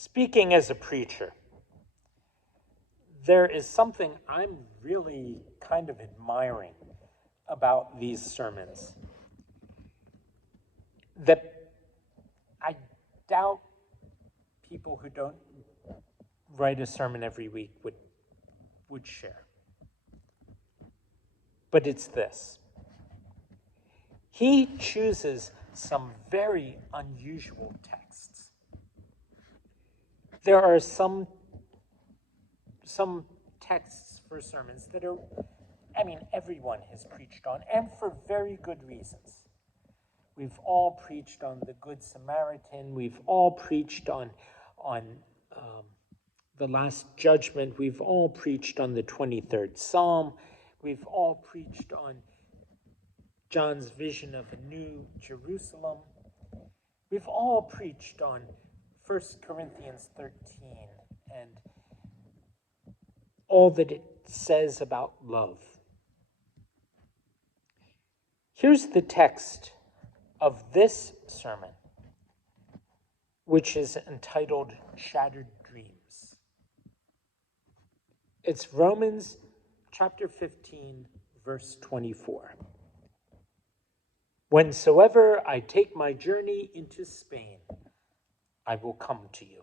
Speaking as a preacher, there is something I'm really kind of admiring about these sermons that I doubt people who don't write a sermon every week would share. But it's this. He chooses some very unusual texts. There are some texts for sermons that are, everyone has preached on, and for very good reasons. We've all preached on the Good Samaritan. We've all preached on the Last Judgment. We've all preached on the 23rd Psalm. We've all preached on John's vision of a new Jerusalem. We've all preached on 1 Corinthians 13 and all that it says about love. Here's the text of this sermon, which is entitled Shattered Dreams. It's Romans chapter 15, verse 24. Whensoever I take my journey into Spain, I will come to you.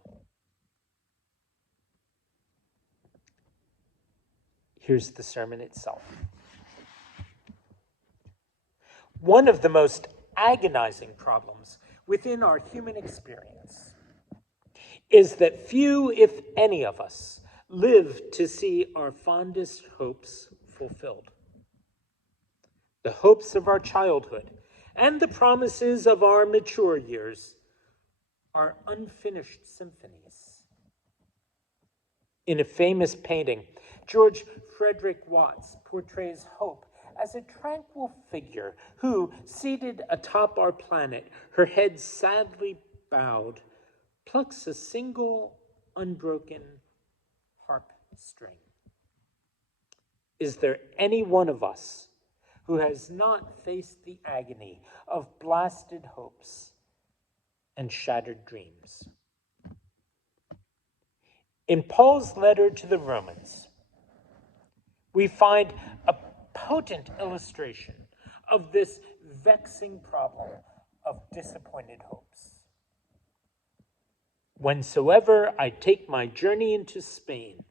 Here's the sermon itself. One of the most agonizing problems within our human experience is that few, if any of us, live to see our fondest hopes fulfilled. The hopes of our childhood and the promises of our mature years are unfinished symphonies. In a famous painting, George Frederick Watts portrays hope as a tranquil figure who, seated atop our planet, her head sadly bowed, plucks a single unbroken harp string. Is there any one of us who has not faced the agony of blasted hopes and shattered dreams? In Paul's letter to the Romans, we find a potent illustration of this vexing problem of disappointed hopes. Whensoever I take my journey into Spain,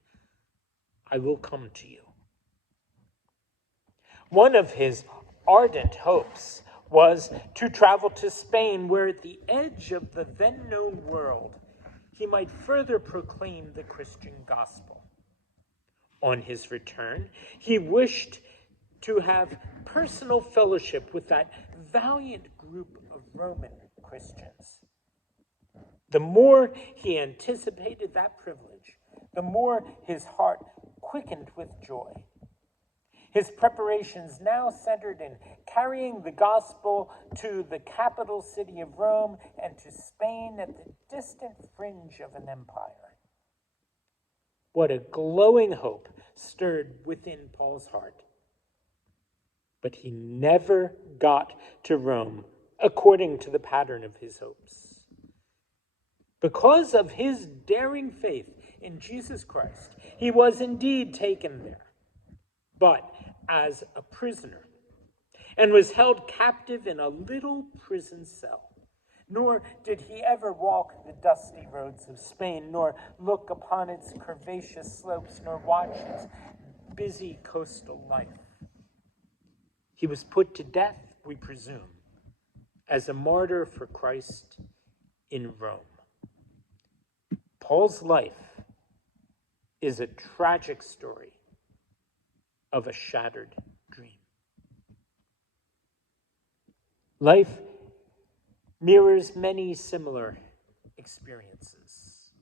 I will come to you. One of his ardent hopes was to travel to Spain, where at the edge of the then known world, he might further proclaim the Christian gospel. On his return, he wished to have personal fellowship with that valiant group of Roman Christians. The more he anticipated that privilege, the more his heart quickened with joy. His preparations now centered in carrying the gospel to the capital city of Rome and to Spain at the distant fringe of an empire. What a glowing hope stirred within Paul's heart. But he never got to Rome according to the pattern of his hopes. Because of his daring faith in Jesus Christ, he was indeed taken there, but as a prisoner, and was held captive in a little prison cell. Nor did he ever walk the dusty roads of Spain, nor look upon its curvaceous slopes, nor watch its busy coastal life. He was put to death, we presume, as a martyr for Christ in Rome. Paul's life is a tragic story of a shattered dream. Life mirrors many similar experiences.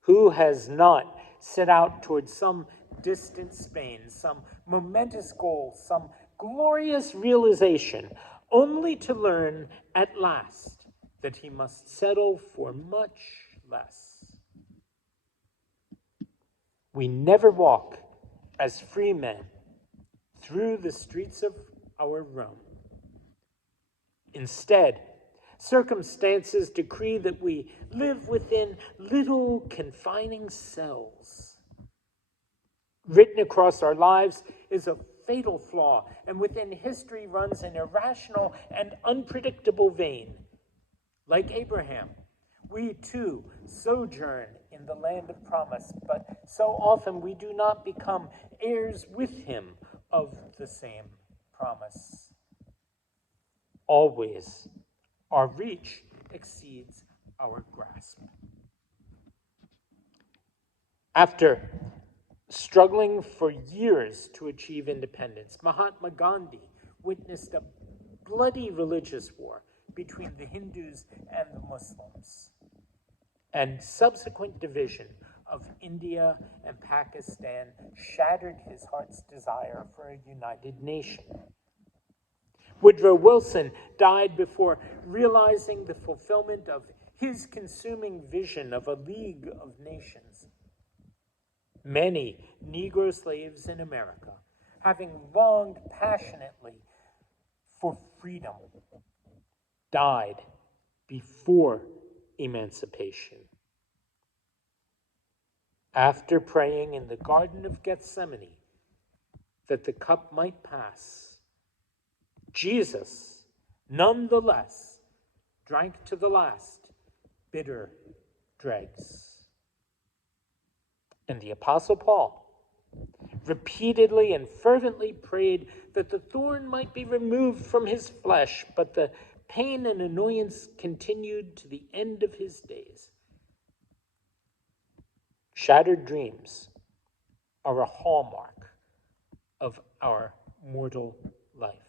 Who has not set out towards some distant Spain, some momentous goal, some glorious realization, only to learn at last that he must settle for much less? We never walk as free men through the streets of our Rome. Instead, Circumstances decree that we live within little confining cells. Written across our lives is a fatal flaw, and within history runs an irrational and unpredictable vein. Like Abraham, we too sojourn in the land of promise, but so often we do not become heirs with him of the same promise. Always, our reach exceeds our grasp. After struggling for years to achieve independence, Mahatma Gandhi witnessed a bloody religious war between the Hindus and the Muslims, and subsequent division of India and Pakistan shattered his heart's desire for a united nation. Woodrow Wilson died before realizing the fulfillment of his consuming vision of a League of Nations. Many Negro slaves in America, having longed passionately for freedom, died before emancipation. After praying in the Garden of Gethsemane that the cup might pass, Jesus, nonetheless, drank to the last bitter dregs. And the Apostle Paul repeatedly and fervently prayed that the thorn might be removed from his flesh, but the pain and annoyance continued to the end of his days. Shattered dreams are a hallmark of our mortal life.